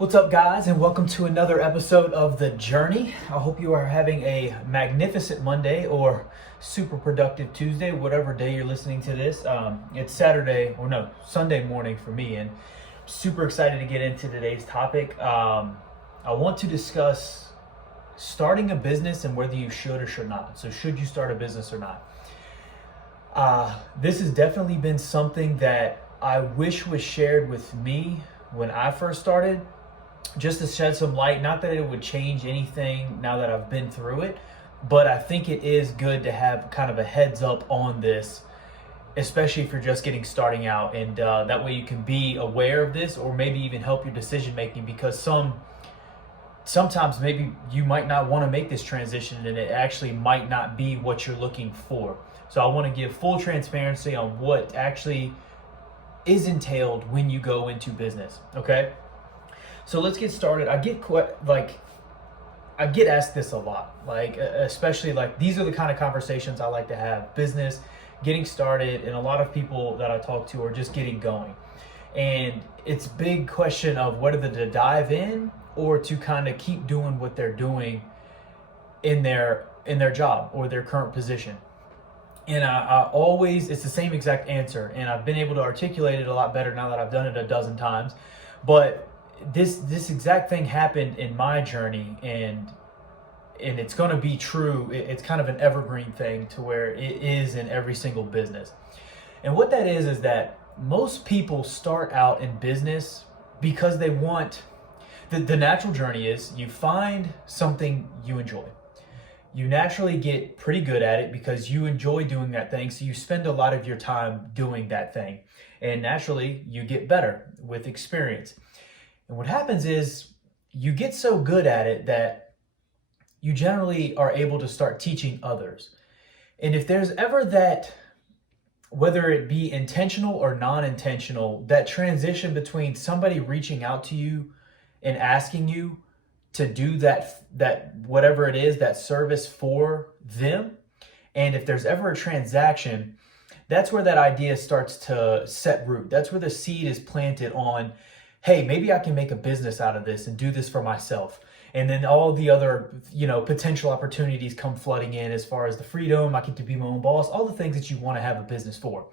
What's up, guys, and welcome to another episode of The Journey. I hope you are having a magnificent Monday or super productive Tuesday, whatever day you're listening to this. It's Sunday morning for me, and I'm super excited to get into today's topic. I want to discuss starting a business and whether you should or should not. So, should you start a business or not? This has definitely been something that I wish was shared with me when I first started. Just to shed some light, not that it would change anything now that I've been through it, but I think it is good to have kind of a heads up on this, especially if you're just getting starting out, and that way you can be aware of this or maybe even help your decision making, because sometimes maybe you might not want to make this transition and it actually might not be what you're looking for. So I want to give full transparency on what actually is entailed when you go into business, okay? So let's get started. I get asked this a lot, especially these are the kind of conversations I like to have. Business, getting started, and a lot of people that I talk to are just getting going. And it's a big question of whether to dive in or to kind of keep doing what they're doing in their job or their current position. And I always, it's the same exact answer, and I've been able to articulate it a lot better now that I've done it a dozen times. But this exact thing happened in my journey, and it's going to be true. It's kind of an evergreen thing to where it is in every single business. And what that is that most people start out in business because they want, the natural journey is you find something you enjoy. You naturally get pretty good at it because you enjoy doing that thing, so you spend a lot of your time doing that thing. And naturally, you get better with experience. And what happens is you get so good at it that you generally are able to start teaching others. And if there's ever that, whether it be intentional or non-intentional, that transition between somebody reaching out to you and asking you to do that whatever it is, that service for them, and if there's ever a transaction, that's where that idea starts to set root. That's where the seed is planted on, hey, maybe I can make a business out of this and do this for myself. And then all the other, potential opportunities come flooding in as far as the freedom, I get to be my own boss, all the things that you want to have a business for.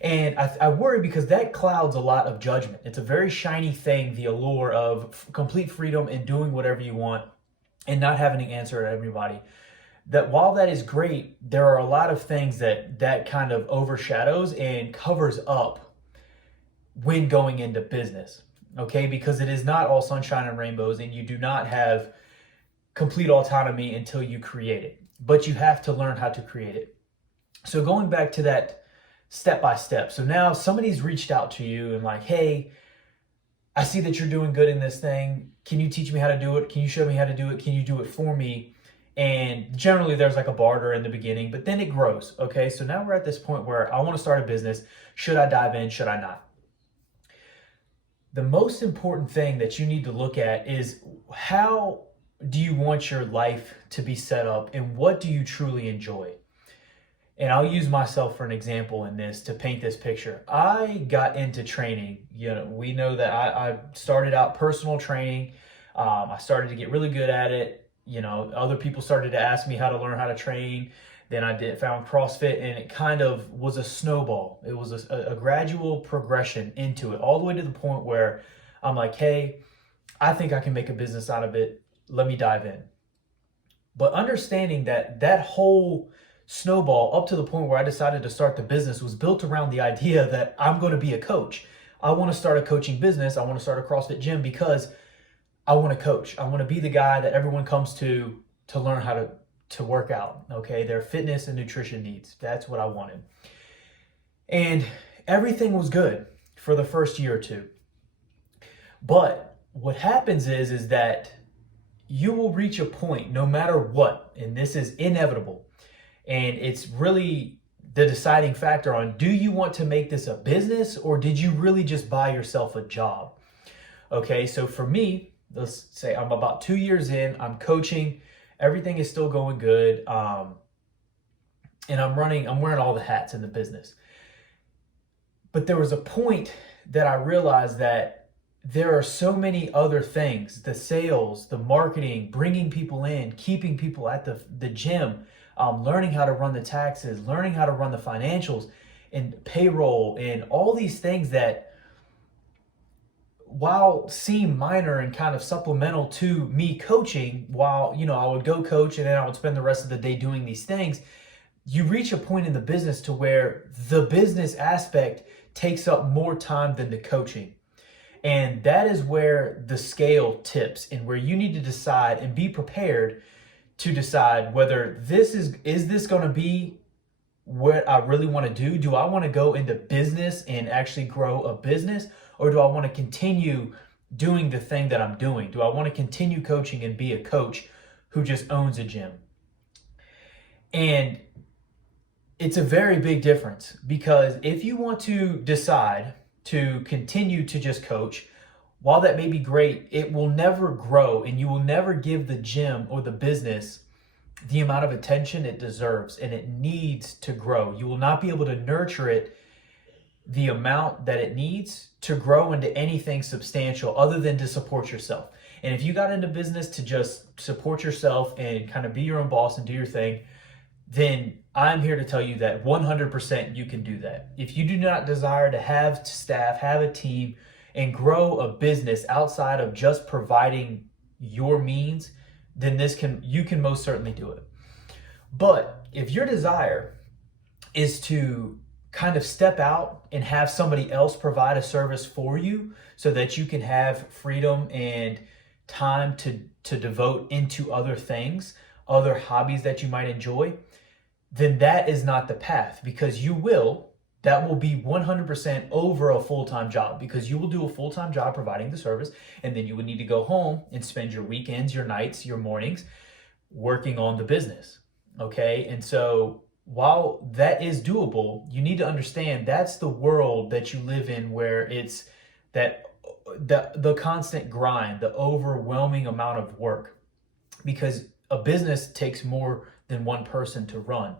And I worry because that clouds a lot of judgment. It's a very shiny thing, the allure of complete freedom and doing whatever you want and not having to answer to everybody. That while that is great, there are a lot of things that kind of overshadows and covers up when going into business, okay? Because it is not all sunshine and rainbows, and you do not have complete autonomy until you create it, but you have to learn how to create it. So going back to that step by step. So now somebody's reached out to you and hey, I see that you're doing good in this thing. Can you teach me how to do it? Can you show me how to do it? Can you do it for me? And generally there's a barter in the beginning, but then it grows, okay? So now we're at this point where I want to start a business. Should I dive in? Should I not? The most important thing that you need to look at is, how do you want your life to be set up, and what do you truly enjoy? And I'll use myself for an example in this to paint this picture. I got into training. We know that I started out personal training. I started to get really good at it. Other people started to ask me how to learn how to train. Then I found CrossFit, and it kind of was a snowball. It was a gradual progression into it, all the way to the point where I'm like, hey, I think I can make a business out of it. Let me dive in. But understanding that whole snowball up to the point where I decided to start the business was built around the idea that I'm going to be a coach. I want to start a coaching business. I want to start a CrossFit gym because I want to coach. I want to be the guy that everyone comes to learn how to work out, okay? Their fitness and nutrition needs. That's what I wanted. And everything was good for the first year or two. But what happens is that you will reach a point, no matter what, and this is inevitable, and it's really the deciding factor on, do you want to make this a business, or did you really just buy yourself a job? Okay, so for me, let's say I'm about 2 years in, I'm coaching, everything is still going good, and I'm wearing all the hats in the business. But there was a point that I realized that there are so many other things, the sales, the marketing, bringing people in, keeping people at the gym, learning how to run the taxes, learning how to run the financials and payroll and all these things that, while seem minor and kind of supplemental to me coaching, while, I would go coach and then I would spend the rest of the day doing these things, you reach a point in the business to where the business aspect takes up more time than the coaching. And that is where the scale tips and where you need to decide and be prepared to decide whether this is this going to be what I really want to do? Do I want to go into business and actually grow a business? Or do I want to continue doing the thing that I'm doing? Do I want to continue coaching and be a coach who just owns a gym? And it's a very big difference, because if you want to decide to continue to just coach, while that may be great, it will never grow and you will never give the gym or the business the amount of attention it deserves, and it needs to grow. You will not be able to nurture it the amount that it needs to grow into anything substantial other than to support yourself. And if you got into business to just support yourself and kind of be your own boss and do your thing, then I'm here to tell you that 100% you can do that. If you do not desire to have staff, have a team, and grow a business outside of just providing your means, then you can most certainly do it. But if your desire is to kind of step out and have somebody else provide a service for you so that you can have freedom and time to devote into other things, other hobbies that you might enjoy, then that is not the path, because that will be 100% over a full-time job, because you will do a full-time job providing the service, and then you would need to go home and spend your weekends, your nights, your mornings working on the business. Okay. And so while that is doable, you need to understand that's the world that you live in, where it's that the constant grind, the overwhelming amount of work, because a business takes more than one person to run.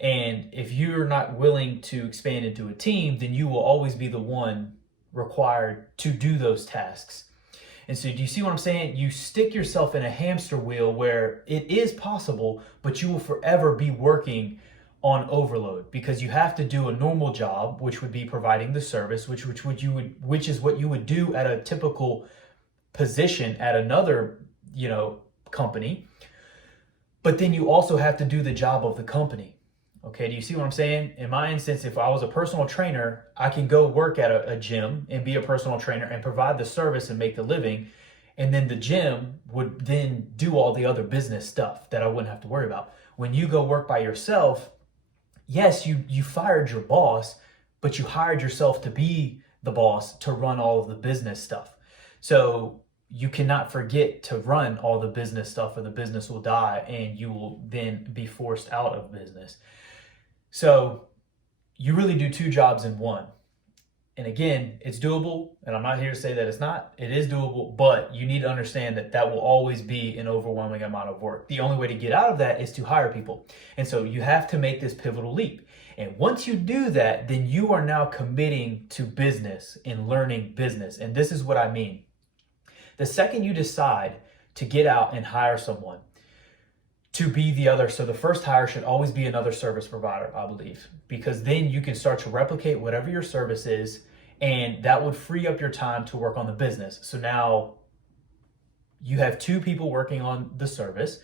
And if you're not willing to expand into a team, then you will always be the one required to do those tasks. And so do you see what I'm saying? You stick yourself in a hamster wheel where it is possible, but you will forever be working on overload, because you have to do a normal job, which would be providing the service, which is what you would do at a typical position at another, company. But then you also have to do the job of the company. Okay, do you see what I'm saying? In my instance, if I was a personal trainer, I can go work at a gym and be a personal trainer and provide the service and make the living. And then the gym would then do all the other business stuff that I wouldn't have to worry about. When you go work by yourself, yes, you fired your boss, but you hired yourself to be the boss to run all of the business stuff. So you cannot forget to run all the business stuff, or the business will die and you will then be forced out of business. So you really do two jobs in one. And again, it's doable. And I'm not here to say that it's not. It is doable, but you need to understand that will always be an overwhelming amount of work. The only way to get out of that is to hire people. And so you have to make this pivotal leap. And once you do that, then you are now committing to business and learning business. And this is what I mean. The second you decide to get out and hire someone to be the other, so the first hire should always be another service provider, I believe, because then you can start to replicate whatever your service is, and that would free up your time to work on the business. So now you have two people working on the service,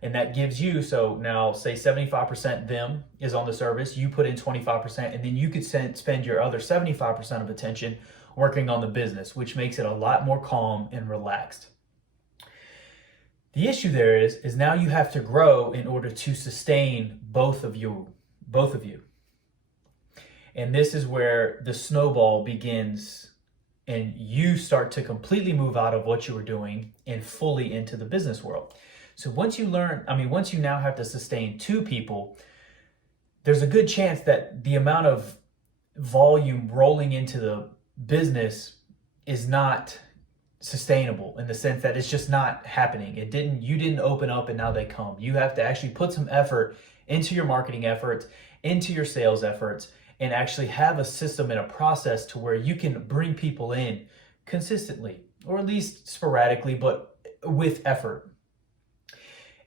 and that gives you, so now say 75% them is on the service, you put in 25%, and then you could spend your other 75% of attention working on the business, which makes it a lot more calm and relaxed. The issue there is now you have to grow in order to sustain both of you. And this is where the snowball begins, and you start to completely move out of what you were doing and fully into the business world. So once you now have to sustain two people, there's a good chance that the amount of volume rolling into the business is not sustainable, in the sense that it's just not happening. You didn't open up and now they come. You have to actually put some effort into your marketing efforts, into your sales efforts, and actually have a system and a process to where you can bring people in consistently, or at least sporadically, but with effort.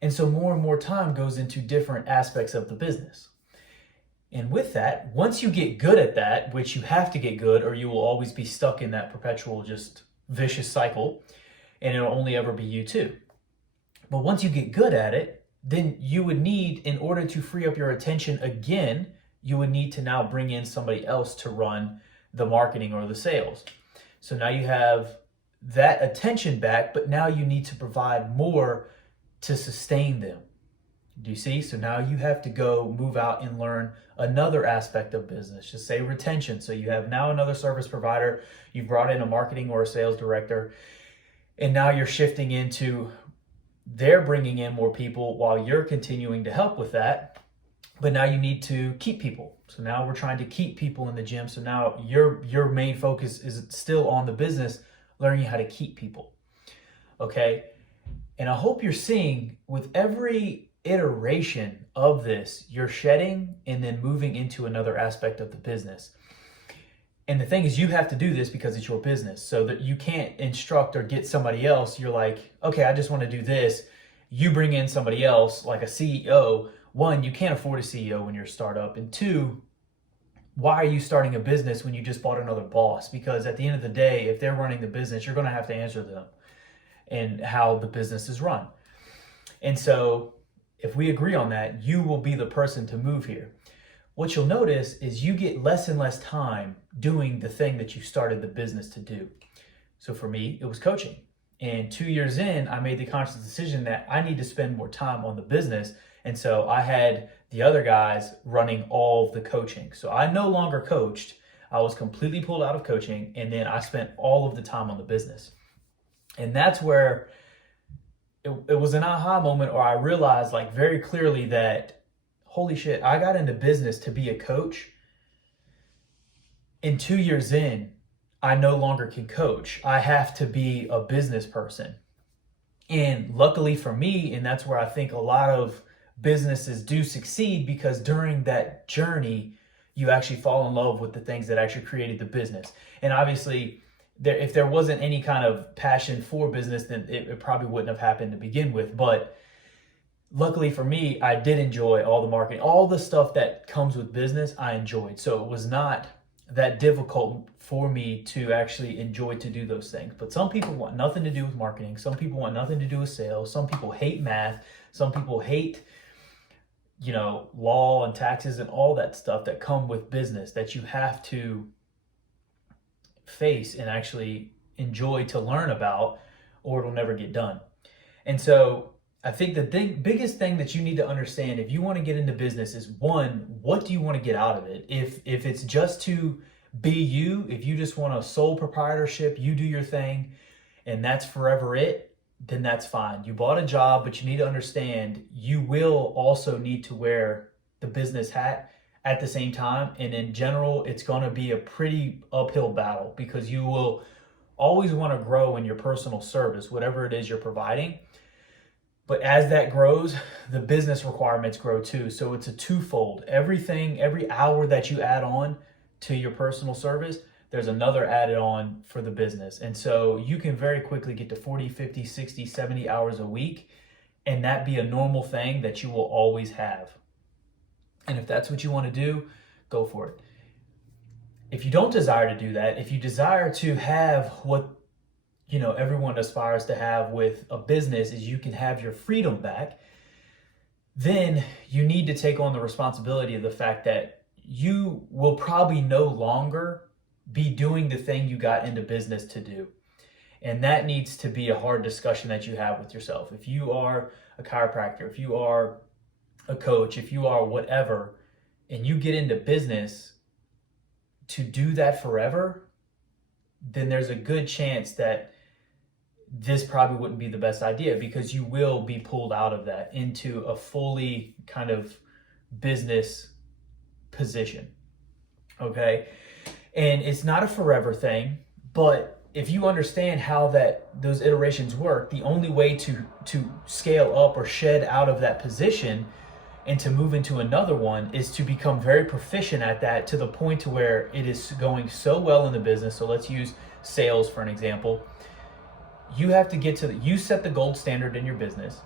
And so more and more time goes into different aspects of the business. And with that, once you get good at that, which you have to get good or you will always be stuck in that perpetual just vicious cycle, and it'll only ever be you too. But once you get good at it, then you would need, in order to free up your attention again, you would need to now bring in somebody else to run the marketing or the sales. So now you have that attention back, but now you need to provide more to sustain them. Do you see? So now you have to go move out and learn another aspect of business, just say retention. So you have now another service provider, you've brought in a marketing or a sales director, and now you're shifting into they're bringing in more people while you're continuing to help with that. But now you need to keep people. So now we're trying to keep people in the gym. So now your main focus is still on the business, learning how to keep people. Okay? And I hope you're seeing with every iteration of this, you're shedding and then moving into another aspect of the business. And the thing is, you have to do this because it's your business, so that you can't instruct or get somebody else. You're like, okay, I just want to do this. You bring in somebody else, like a CEO. One, you can't afford a CEO when you're a startup. And two, why are you starting a business when you just bought another boss? Because at the end of the day, if they're running the business, you're going to have to answer to them and how the business is run. And so if we agree on that, you will be the person to move here. What you'll notice is you get less and less time doing the thing that you started the business to do. So for me, it was coaching. And 2 years in, I made the conscious decision that I need to spend more time on the business. And so I had the other guys running all of the coaching. So I no longer coached. I was completely pulled out of coaching. And then I spent all of the time on the business. And that's where it was an aha moment, or I realized like very clearly that, holy shit, I got into business to be a coach. And 2 years in, I no longer can coach. I have to be a business person. And luckily for me, and that's where I think a lot of businesses do succeed, because during that journey, you actually fall in love with the things that actually created the business. And obviously, if there wasn't any kind of passion for business, then it probably wouldn't have happened to begin with. But luckily for me, I did enjoy all the marketing, all the stuff that comes with business, I enjoyed. So it was not that difficult for me to actually enjoy to do those things. But some people want nothing to do with marketing. Some people want nothing to do with sales. Some people hate math. Some people hate, law and taxes and all that stuff that come with business that you have to face and actually enjoy to learn about, or it'll never get done. And so I think the biggest thing that you need to understand if you want to get into business is, one, what do you want to get out of it? If it's just to be you, if you just want a sole proprietorship, you do your thing, and that's forever it, then that's fine. You bought a job, but you need to understand you will also need to wear the business hat at the same time. And in general, it's going to be a pretty uphill battle, because you will always want to grow in your personal service, whatever it is you're providing. But as that grows, the business requirements grow too. So it's a twofold. Every hour that you add on to your personal service, there's another added on for the business. And so you can very quickly get to 40, 50, 60, 70 hours a week, and that be a normal thing that you will always have. And if that's what you want to do, go for it. If you don't desire to do that, if you desire to have what everyone aspires to have with a business, is you can have your freedom back, then you need to take on the responsibility of the fact that you will probably no longer be doing the thing you got into business to do. And that needs to be a hard discussion that you have with yourself. If you are a chiropractor, if you are a coach, if you are whatever, and you get into business to do that forever, then there's a good chance that this probably wouldn't be the best idea, because you will be pulled out of that into a fully kind of business position. Okay? And it's not a forever thing, but if you understand how those iterations work, the only way to scale up or shed out of that position and to move into another one is to become very proficient at that, to the point to where it is going so well in the business. So let's use sales for an example, you have to get to you set the gold standard in your business.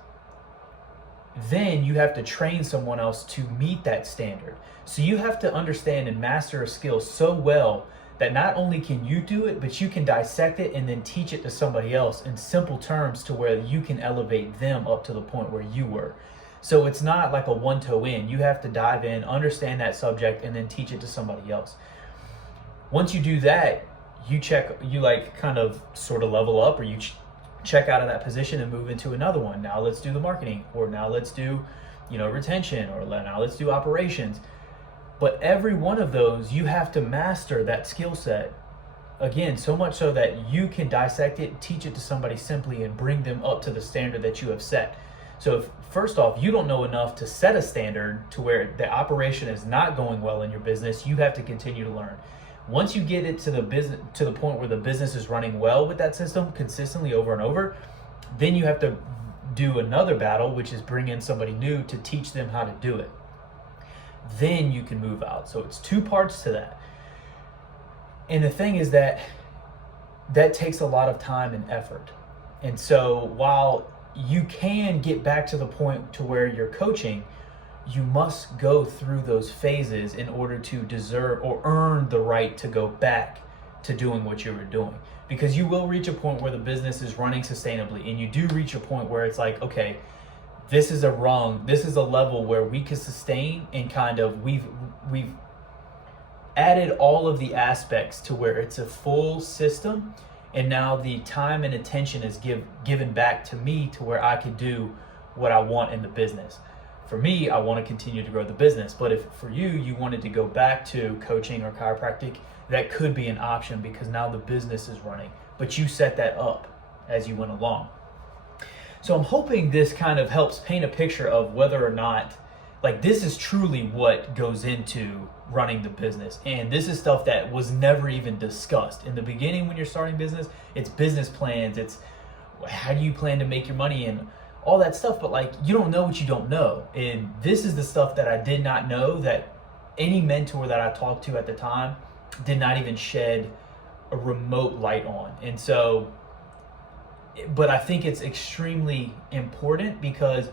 Then you have to train someone else to meet that standard. So you have to understand and master a skill so well that not only can you do it, but you can dissect it and then teach it to somebody else in simple terms to where you can elevate them up to the point where you were. So it's not like a one toe in. You have to dive in, understand that subject, and then teach it to somebody else. Once you do that, you like kind of sort of level up, or you check out of that position and move into another one. Now let's do the marketing, or now let's do, retention, or now let's do operations. But every one of those, you have to master that skill set. Again, so much so that you can dissect it, teach it to somebody simply, and bring them up to the standard that you have set. So first off, you don't know enough to set a standard to where the operation is not going well in your business. You have to continue to learn. Once you get it to the point where the business is running well with that system consistently over and over, then you have to do another battle, which is bring in somebody new to teach them how to do it. Then you can move out. So it's two parts to that. And the thing is that takes a lot of time and effort. And so while you can get back to the point to where you're coaching, you must go through those phases in order to deserve or earn the right to go back to doing what you were doing. Because you will reach a point where the business is running sustainably, and you do reach a point where it's like, okay, this is a level where we can sustain, and kind of we've added all of the aspects to where it's a full system, and now the time and attention is given back to me to where I can do what I want in the business. For me, I want to continue to grow the business, but if for you wanted to go back to coaching or chiropractic, that could be an option, because now the business is running, but you set that up as you went along. So I'm hoping this kind of helps paint a picture of whether or not, like, this is truly what goes into running the business. And this is stuff that was never even discussed. In the beginning, when you're starting business, it's business plans, it's how do you plan to make your money and all that stuff. But like, you don't know what you don't know. And this is the stuff that I did not know, that any mentor that I talked to at the time did not even shed a remote light on. And so, but I think it's extremely important, because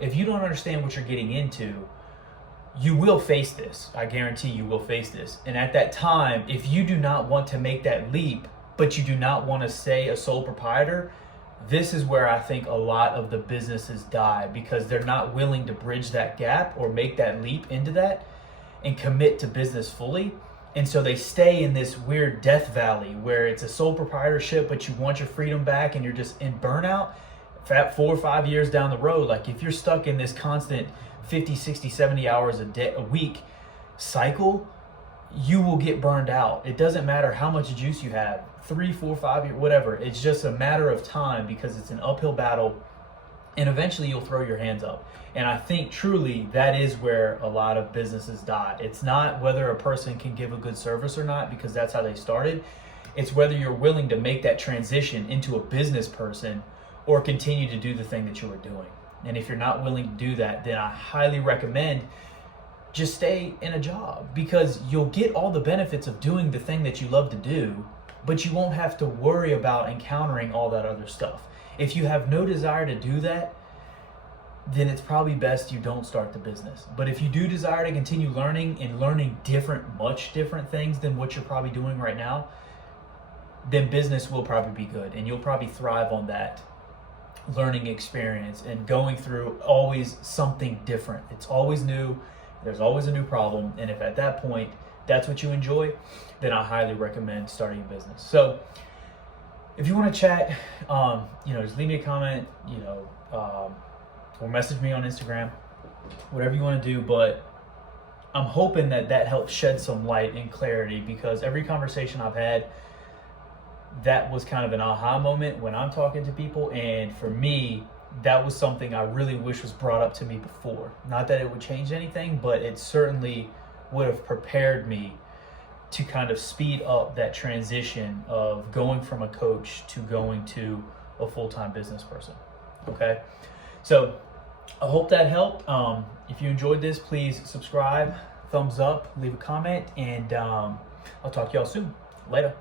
if you don't understand what you're getting into, you will face this. I guarantee you will face this. And at that time, if you do not want to make that leap, but you do not want to stay a sole proprietor, this is where I think a lot of the businesses die, because they're not willing to bridge that gap or make that leap into that and commit to business fully. And so they stay in this weird death valley where it's a sole proprietorship, but you want your freedom back, and you're just in burnout. 4 or 5 years down the road, like if you're stuck in this constant 50, 60, 70 hours a week cycle, you will get burned out. It doesn't matter how much juice you have, 3, 4, 5 years, whatever. It's just a matter of time, because it's an uphill battle, and eventually you'll throw your hands up. And I think truly that is where a lot of businesses die. It's not whether a person can give a good service or not, because that's how they started. It's whether you're willing to make that transition into a business person or continue to do the thing that you were doing. And if you're not willing to do that, then I highly recommend just stay in a job, because you'll get all the benefits of doing the thing that you love to do, but you won't have to worry about encountering all that other stuff. If you have no desire to do that, then it's probably best you don't start the business. But if you do desire to continue learning and learning much different things than what you're probably doing right now, then business will probably be good, and you'll probably thrive on that learning experience and going through always something different. It's always new. There's always a new problem. And if at that point that's what you enjoy, then I highly recommend starting a business. So if you want to chat, just leave me a comment, or message me on Instagram, whatever you want to do. But I'm hoping that helps shed some light and clarity, because every conversation I've had, that was kind of an aha moment when I'm talking to people. And for me, that was something I really wish was brought up to me before. Not that it would change anything, but it certainly would have prepared me to kind of speed up that transition of going from a coach to going to a full-time business person. Okay? So I hope that helped. If you enjoyed this, please subscribe, thumbs up, leave a comment, and I'll talk to y'all soon. Later.